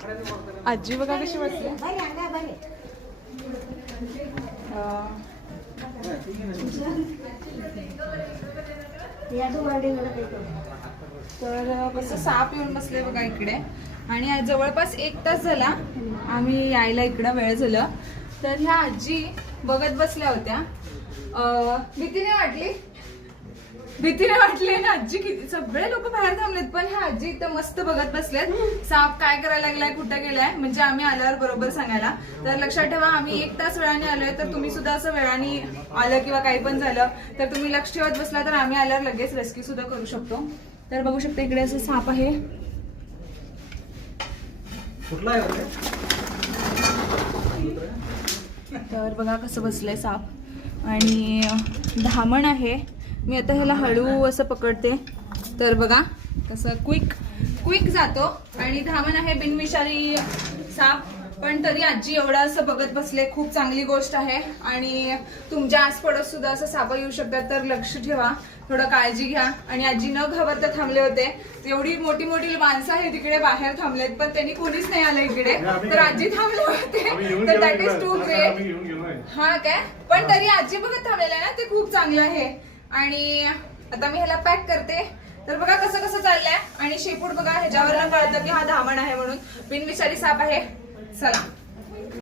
आजी बघा कशी बसली. तर कसं साप येऊन बसले बघा इकडे. आणि आज जवळपास 1 तास झाला आम्ही यायला, इकडं वेळ झालं. तर ह्या आजी बघत बसल्या होत्या. भीतीने वाटली ना आजी. किती सगळे लोक बाहेर थांबलेत पण ह्या आजी इथं मस्त बघत बसलेत. साप काय करायला लागलाय, कुठं गेलाय, म्हणजे आम्ही आल्यावर बरोबर सांगायला. तर लक्षात ठेवा आम्ही 1 तास वेळाने आलोय. तर तुम्ही सुद्धा असं वेळाने आलं किंवा काही पण झालं तर तुम्ही लक्ष ठेवत बसला तर आम्ही आल्यावर लगेच रेस्क्यू सुद्धा करू शकतो. तर बघू शकता इकडे असं साप आहे. तर बघा कसं बसलंय साप. आणि धामण आहे. मी आता ह्याला हळू असं पकडते. तर बघा कसं क्विक जातो. आणि धामण आहे बिनविषारी साप. पण तरी आजी एवढं असं बघत बसले, खूप चांगली गोष्ट आहे. आणि तुमच्या आसपडोस सुद्धा असं साप येऊ शकतात तर लक्ष ठेवा, थोडं काळजी घ्या. आणि आजी न घाबरता थांबले होते. एवढी मोठी मोठी माणसं आहे तिकडे बाहेर थांबलेत पण त्यांनी कोणीच नाही आलं इकडे. तर आजी थांबले होते तर दॅट इज टू ग्रेट. हा काय, पण तरी आजी बघत थांबलेलं आहे ना, ते खूप चांगलं आहे. आणि आता मी ह्याला पॅक करते. तर बघा कसं कसं चाललंय. आणि शेपूट बघा, ह्याच्यावर कळतं की हा धामण आहे म्हणून, बिनविषारी साप आहे. चला.